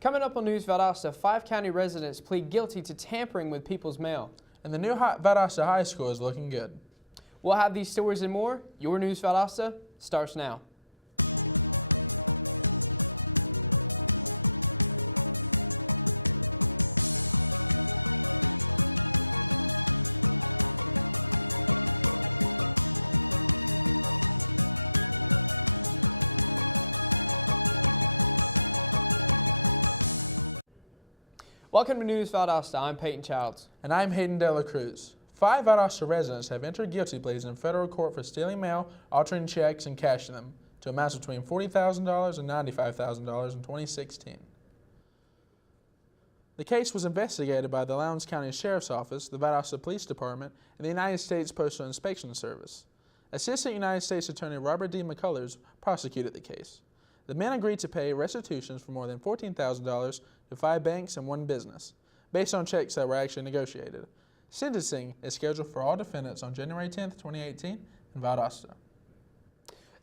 Coming up on News Valdosta, 5 county residents plead guilty to tampering with people's mail. And the new Valdosta High School is looking good. We'll have these stories and more. Your News Valdosta starts now. Welcome to News Valdosta. I'm Peyton Childs. And I'm Hayden Dela Cruz. 5 Valdosta residents have entered guilty pleas in federal court for stealing mail, altering checks, and cashing them to amounts between $40,000 and $95,000 in 2016. The case was investigated by the Lowndes County Sheriff's Office, the Valdosta Police Department, and the United States Postal Inspection Service. Assistant United States Attorney Robert D. McCullers prosecuted the case. The men agreed to pay restitutions for more than $14,000 to 5 banks and 1 business, based on checks that were actually negotiated. Sentencing is scheduled for all defendants on January 10, 2018 in Valdosta.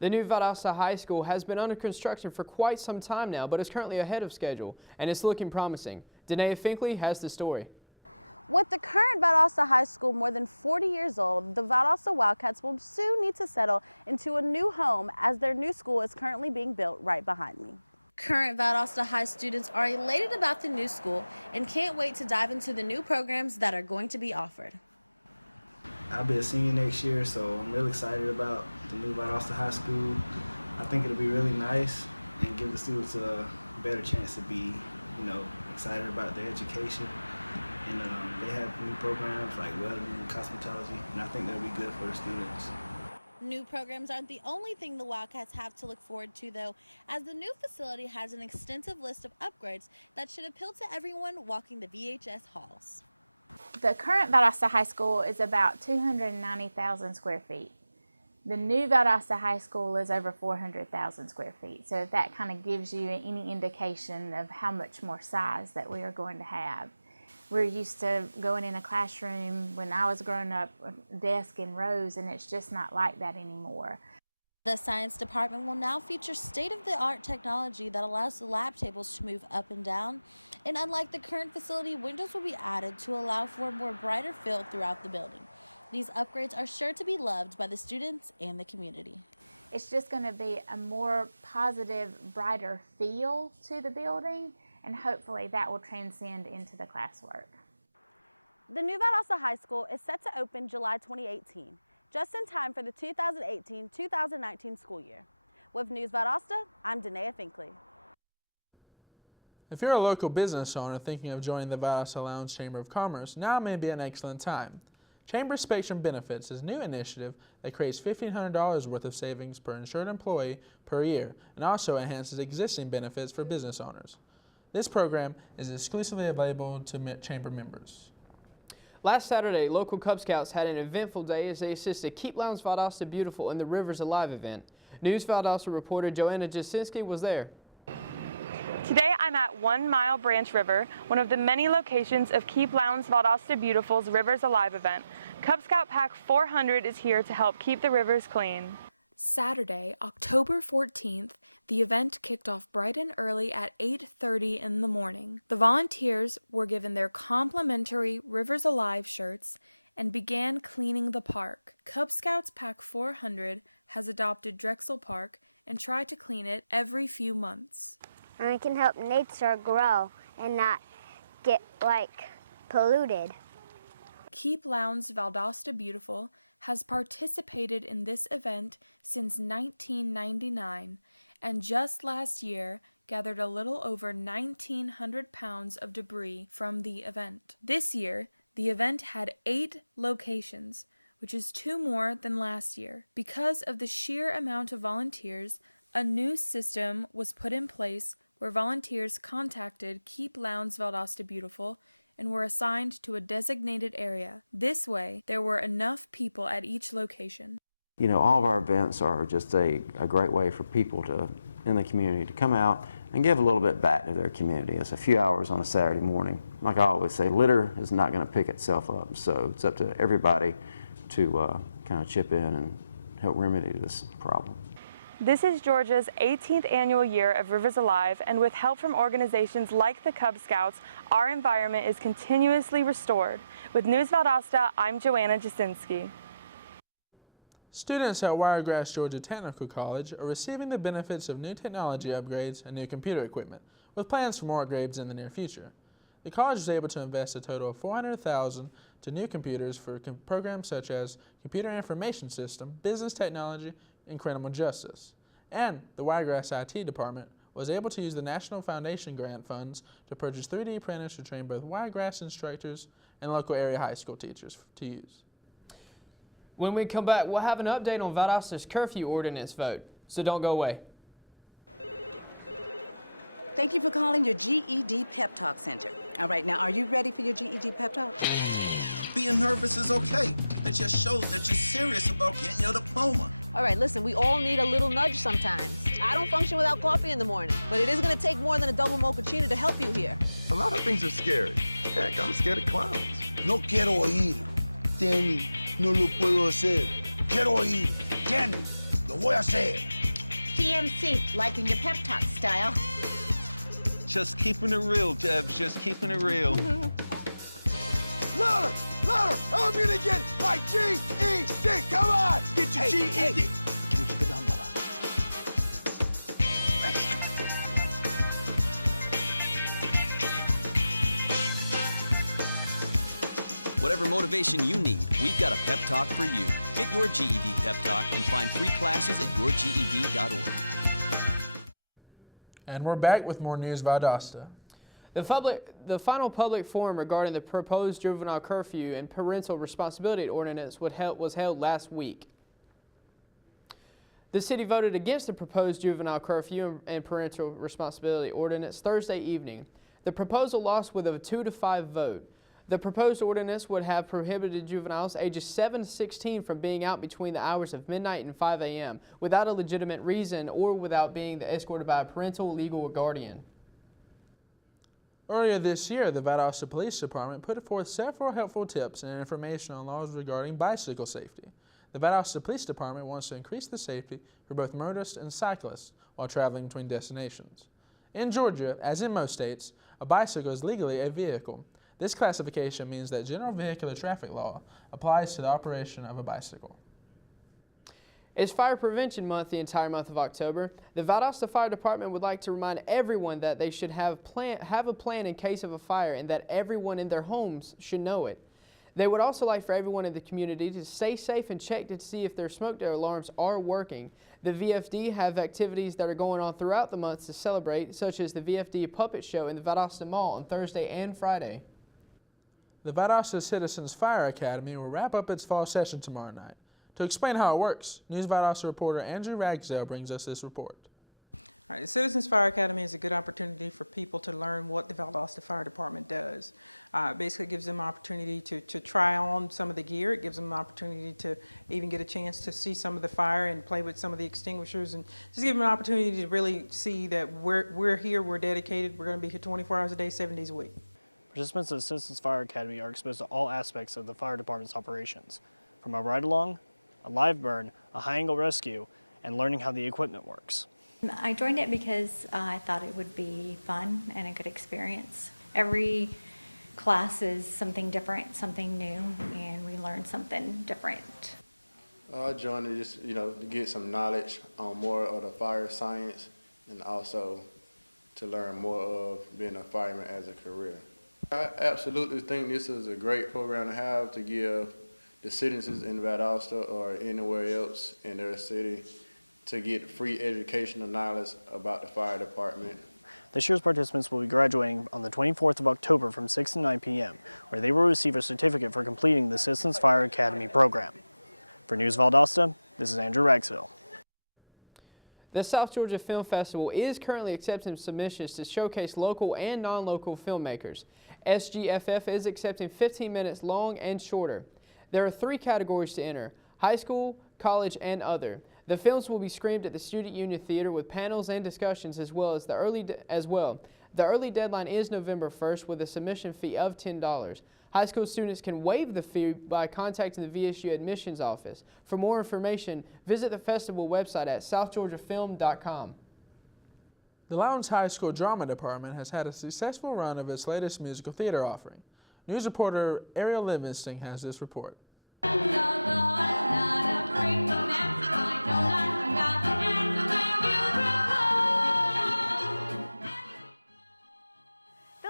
The new Valdosta High School has been under construction for quite some time now, but is currently ahead of schedule, and it's looking promising. Danae Finkley has the story. With the current Valdosta High School more than 40 years old, the Valdosta Wildcats will soon need to settle into a new home as their new school is currently being built right behind me. Current Valdosta High students are elated about the new school and can't wait to dive into the new programs that are going to be offered. I'll be a senior next year, so I'm really excited about the new Valdosta High School. I think it'll be really nice and give the students a better chance to be, excited about their education. And they have new programs like welding and cosmetology, and I think that'll be good for the students. New programs aren't the only thing the Wildcats have to look forward to, though, as the new facility has an extensive list of upgrades that should appeal to everyone walking the VHS halls. The current Valdosta High School is about 290,000 square feet. The new Valdosta High School is over 400,000 square feet, so if that kind of gives you any indication of how much more size that we are going to have. We're used to going in a classroom when I was growing up, desk in rows, and it's just not like that anymore. The science department will now feature state-of-the-art technology that allows the lab tables to move up and down. And unlike the current facility, windows will be added to allow for a more brighter feel throughout the building. These upgrades are sure to be loved by the students and the community. It's just going to be a more positive, brighter feel to the building, and hopefully that will transcend into the classwork. The new Valdosta High School is set to open July 2018, just in time for the 2018-2019 school year. With News Valdosta, I'm Danae Finkley. If you're a local business owner thinking of joining the Valdosta Lowndes Chamber of Commerce, now may be an excellent time. Chamber Spectrum Benefits is a new initiative that creates $1,500 worth of savings per insured employee per year and also enhances existing benefits for business owners. This program is exclusively available to Chamber members. Last Saturday, local Cub Scouts had an eventful day as they assisted Keep Lowndes Valdosta Beautiful in the Rivers Alive event. News Valdosta reporter Joanna Jasinski was there. Today I'm at 1 Mile Branch River, one of the many locations of Keep Lowndes Valdosta Beautiful's Rivers Alive event. Cub Scout Pack 400 is here to help keep the rivers clean. Saturday, October 14th, the event kicked off bright and early at 8:30 in the morning. The volunteers were given their complimentary Rivers Alive shirts and began cleaning the park. Cub Scouts Pack 400 has adopted Drexel Park and tried to clean it every few months. And it can help nature grow and not get, polluted. Keep Lowndes Valdosta Beautiful has participated in this event since 1999 and just last year gathered a little over 1,900 pounds of debris from the event. This year, the event had 8 locations, which is 2 more than last year. Because of the sheer amount of volunteers, a new system was put in place where volunteers contacted Keep Lowndes Valdosta Beautiful and were assigned to a designated area. This way, there were enough people at each location. All of our events are just a great way for people in the community to come out and give a little bit back to their community. It's a few hours on a Saturday morning. Like I always say, litter is not going to pick itself up, so it's up to everybody to kind of chip in and help remedy this problem. This is Georgia's 18th annual year of Rivers Alive, and with help from organizations like the Cub Scouts, our environment is continuously restored. With News Valdosta, I'm Joanna Jasinski. Students at Wiregrass Georgia Technical College are receiving the benefits of new technology upgrades and new computer equipment, with plans for more upgrades in the near future. The college was able to invest a total of $400,000 to new computers for programs such as Computer Information System, Business Technology, and Criminal Justice. And the Wiregrass IT department was able to use the National Foundation grant funds to purchase 3D printers to train both Wiregrass instructors and local area high school teachers to use. When we come back, we'll have an update on Valdosta's curfew ordinance vote, so don't go away. Thank you for calling your GED Pep Talk Center. All right, now, are you ready for your GED Pep Talk? Being nervous is okay. It just shows that you're serious about getting your diploma. All right, listen, we all need a little nudge sometimes. I don't function without coffee in the morning, but it is going to take more than a double mochaccino to help you here. A lot of things are scary. Heck, I'm scared of clowns. No quiero oír. Danny, no lo puedo hacer. Quiero oír. Danny, lo voy a hacer. TMC, liking your pep talk style. Just keeping it real, Debs, just keeping it real. Louder, louder, I'm gonna get my GED, come on! Get your GED. Whatever motivation you need, we've got a pep talk for you. Get your GED pep talk and find free classes at yourged.org. And we're back with more News Valdosta. The final public forum regarding the proposed juvenile curfew and parental responsibility ordinance was held last week. The city voted against the proposed juvenile curfew and parental responsibility ordinance Thursday evening. The proposal lost with a 2-5 vote. The proposed ordinance would have prohibited juveniles ages 7 to 16 from being out between the hours of midnight and 5 a.m. without a legitimate reason or without being escorted by a parental, legal guardian. Earlier this year, the Valdosta Police Department put forth several helpful tips and information on laws regarding bicycle safety. The Valdosta Police Department wants to increase the safety for both motorists and cyclists while traveling between destinations. In Georgia, as in most states, a bicycle is legally a vehicle. This classification means that general vehicular traffic law applies to the operation of a bicycle. It's Fire Prevention Month the entire month of October. The Valdosta Fire Department would like to remind everyone that they should have a plan in case of a fire and that everyone in their homes should know it. They would also like for everyone in the community to stay safe and check to see if their smoke alarms are working. The VFD have activities that are going on throughout the month to celebrate, such as the VFD Puppet Show in the Valdosta Mall on Thursday and Friday. The Valdosta Citizens Fire Academy will wrap up its fall session tomorrow night. To explain how it works, News Valdosta reporter Andrew Ragsdale brings us this report. All right, the Citizens Fire Academy is a good opportunity for people to learn what the Valdosta Fire Department does. It basically gives them an opportunity to try on some of the gear. It gives them an opportunity to even get a chance to see some of the fire and play with some of the extinguishers, and just give them an opportunity to really see that we're here, we're dedicated, we're going to be here 24 hours a day, 7 days a week. Participants of the Citizens Fire Academy are exposed to all aspects of the fire department's operations, from a ride-along, a live burn, a high-angle rescue, and learning how the equipment works. I joined it because I thought it would be fun and a good experience. Every class is something different, something new, and we learn something different. I joined it just, to get some knowledge on more of the fire science and also to learn more of being a fireman as a career. I absolutely think this is a great program to have to give the citizens in Valdosta or anywhere else in their city to get free educational knowledge about the fire department. This year's participants will be graduating on the 24th of October from 6 to 9 p.m., where they will receive a certificate for completing the Citizens Fire Academy program. For News Valdosta, this is Andrew Ragsdale. The South Georgia Film Festival is currently accepting submissions to showcase local and non-local filmmakers. SGFF is accepting 15 minutes long and shorter. There are 3 categories to enter: high school, college, and other. The films will be screened at the Student Union Theater with panels and discussions as well. The early deadline is November 1st with a submission fee of $10. High school students can waive the fee by contacting the VSU admissions office. For more information, visit the festival website at southgeorgiafilm.com. The Lowndes High School Drama Department has had a successful run of its latest musical theater offering. News reporter Ariel Livingston has this report. The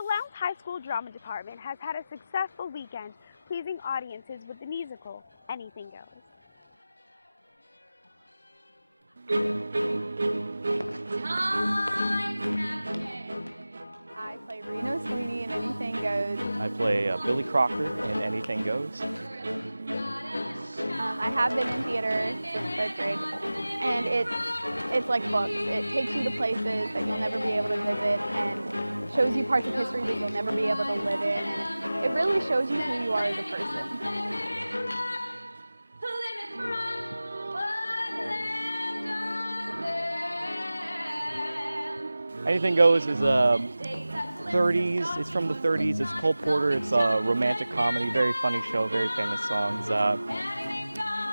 Lowndes High School Drama Department has had a successful weekend, pleasing audiences with the musical Anything Goes. I play Reno Sweeney in Anything Goes. I play Billy Crocker in Anything Goes. I have been in theater since 3rd grade, and it's like books. It takes you to places that you'll never be able to visit and shows you parts of history that you'll never be able to live in. It really shows you who you are as a person. Anything Goes is 30s. It's from the 30s. It's Cole Porter. It's a romantic comedy, very funny show, very famous songs.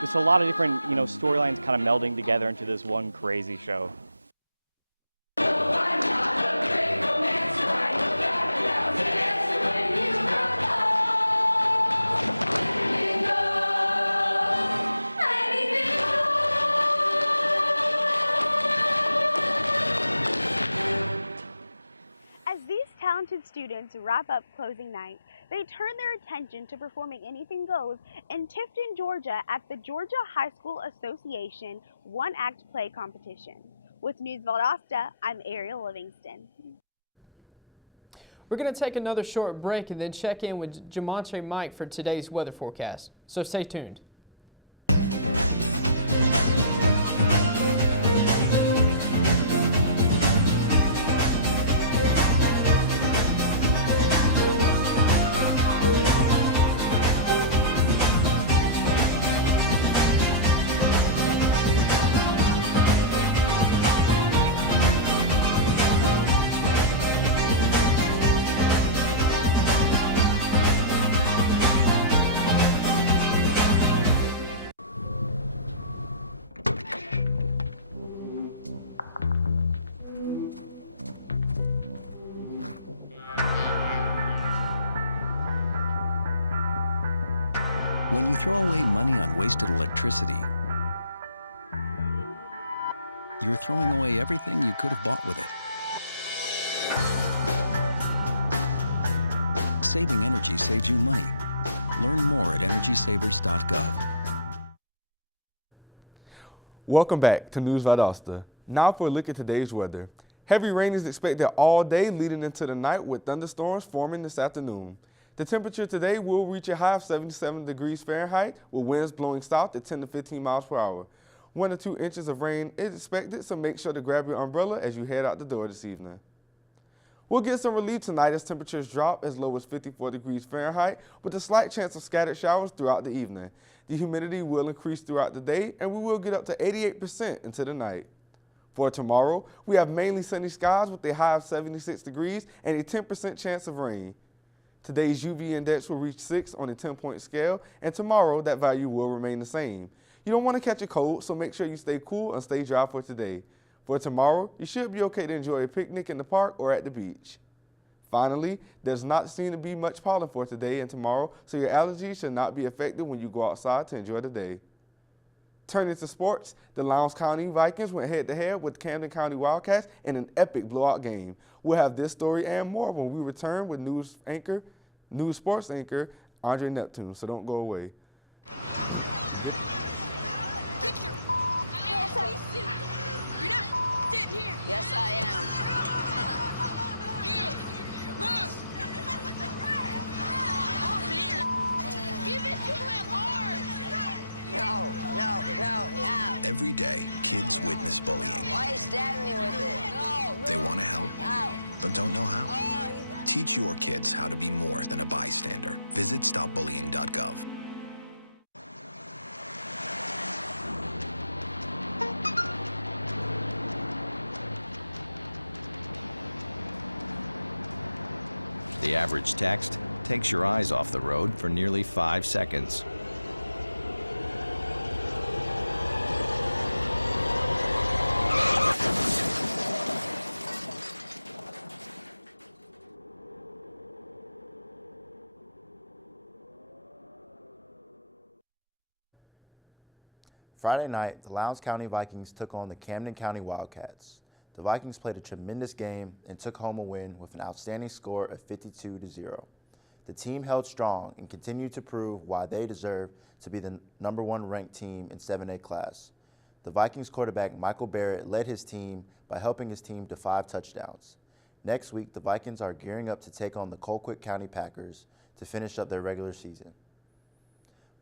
Just a lot of different, storylines kind of melding together into this one crazy show. Talented students wrap up closing night, they turn their attention to performing Anything Goes in Tifton, Georgia at the Georgia High School Association one-act play competition. With News Valdosta, I'm Ariel Livingston. We're going to take another short break and then check in with Jamontre Mike for today's weather forecast. So stay tuned. When you throw away money on wasted electricity, you're throwing away everything you could have bought with it. Saving energy saves you money. Learn more at energysavers.gov. Welcome back to News Valdosta. Now for a look at today's weather. Heavy rain is expected all day leading into the night with thunderstorms forming this afternoon. The temperature today will reach a high of 77 degrees Fahrenheit with winds blowing south at 10 to 15 miles per hour. 1 to 2 inches of rain is expected, so make sure to grab your umbrella as you head out the door this evening. We'll get some relief tonight as temperatures drop as low as 54 degrees Fahrenheit with a slight chance of scattered showers throughout the evening. The humidity will increase throughout the day and we will get up to 88% into the night. For tomorrow, we have mainly sunny skies with a high of 76 degrees and a 10% chance of rain. Today's UV index will reach 6 on a 10-point scale, and tomorrow that value will remain the same. You don't want to catch a cold, so make sure you stay cool and stay dry for today. For tomorrow, you should be okay to enjoy a picnic in the park or at the beach. Finally, there's not seem to be much pollen for today and tomorrow, so your allergies should not be affected when you go outside to enjoy the day. Turning to sports, the Lowndes County Vikings went head-to-head with Camden County Wildcats in an epic blowout game. We'll have this story and more when we return with news sports anchor Andre Neptune, so don't go away. Get your ass in suit. You're not sitting here. Yes, I am. Move. Give it to him hard. No. Every day, kids witness bullying. Why are you stabbing me with it? No. They want to help, Ow. but don't know how. Teach your kids how to be more than a bystander. Visit stopbullying.gov. The average text, takes your eyes off the road for nearly 5 seconds. Friday night, the Lowndes County Vikings took on the Camden County Wildcats. The Vikings played a tremendous game and took home a win with an outstanding score of 52-0. The team held strong and continued to prove why they deserve to be the #1 ranked team in 7A class. The Vikings quarterback Michael Barrett led his team by helping his team to 5 touchdowns. Next week, the Vikings are gearing up to take on the Colquitt County Packers to finish up their regular season.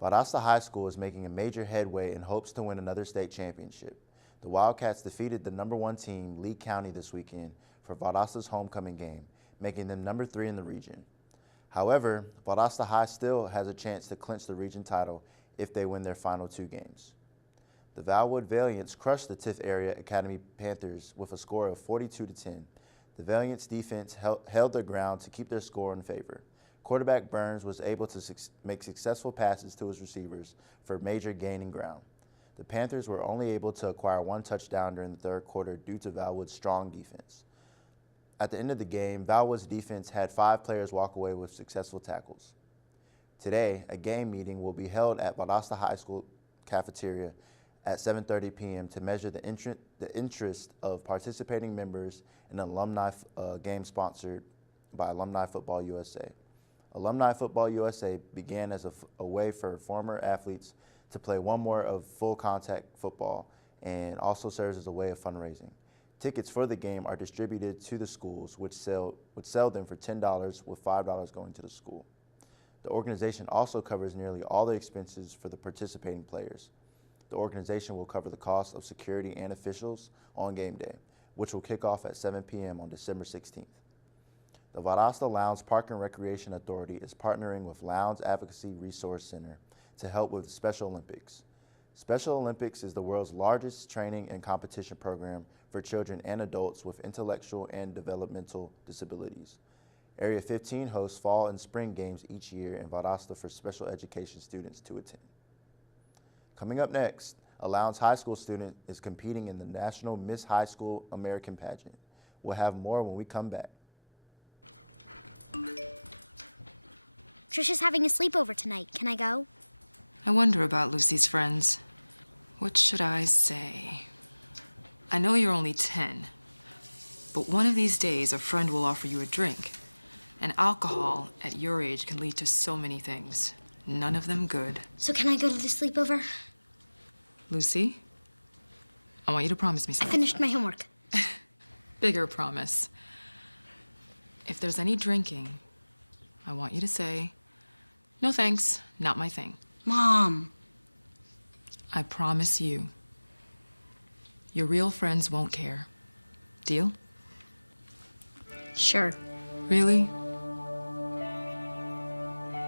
Valdosta High School is making a major headway in hopes to win another state championship. The Wildcats defeated the #1 team, Lee County, this weekend for Valdosta's homecoming game, making them #3 in the region. However, Valdosta High still has a chance to clinch the region title if they win their final 2 games. The Valwood Valiants crushed the Tift Area Academy Panthers with a score of 42-10. The Valiants defense held their ground to keep their score in favor. Quarterback Burns was able to make successful passes to his receivers for major gaining ground. The Panthers were only able to acquire 1 touchdown during the 3rd quarter due to Valwood's strong defense. At the end of the game, Valwood's defense had 5 players walk away with successful tackles. Today, a game meeting will be held at Valdosta High School cafeteria at 7:30 p.m. to measure the interest of participating members in an alumni game sponsored by Alumni Football USA. Alumni Football USA began as a way for former athletes to play one more of full contact football and also serves as a way of fundraising. Tickets for the game are distributed to the schools, which sell them for $10 with $5 going to the school. The organization also covers nearly all the expenses for the participating players. The organization will cover the cost of security and officials on game day, which will kick off at 7 p.m. on December 16th. The Valdosta Lowndes Park and Recreation Authority is partnering with Lowndes Advocacy Resource Center to help with the Special Olympics. Special Olympics is the world's largest training and competition program for children and adults with intellectual and developmental disabilities. Area 15 hosts fall and spring games each year in Valdosta for special education students to attend. Coming up next, a Lowndes High School student is competing in the National Miss High School American pageant. We'll have more when we come back. Trisha's having a sleepover tonight. Can I go? I wonder about Lucy's friends. What should I say? I know you're only 10, but one of these days a friend will offer you a drink. And alcohol at your age can lead to so many things, none of them good. So can I go to the sleepover? Lucy, I want you to promise me I something. finished my homework. Bigger promise. If there's any drinking, I want you to say, "No thanks, not my thing." Mom. I promise you. Your real friends won't care. Deal? Sure. Really?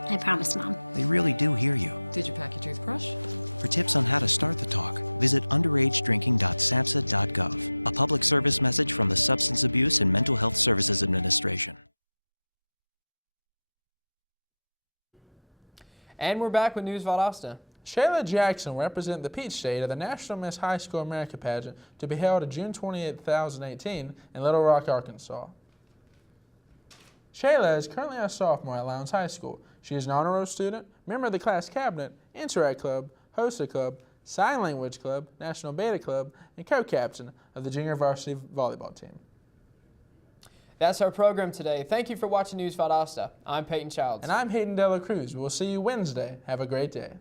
I promise, Mom. They really do hear you. Did you pack your toothbrush? For tips on how to start the talk, visit underagedrinking.samhsa.gov, a public service message from the Substance Abuse and Mental Health Services Administration. And we're back with News Valdosta. Shayla Jackson will represent the Peach State at the National Miss High School America pageant to be held on June 28, 2018 in Little Rock, Arkansas. Shayla is currently a sophomore at Lowndes High School. She is an honor roll student, member of the class cabinet, Interact Club, Hosta Club, Sign Language Club, National Beta Club, and co-captain of the junior varsity volleyball team. That's our program today. Thank you for watching News Valdosta. I'm Peyton Childs. And I'm Hayden Dela Cruz. We'll see you Wednesday. Have a great day.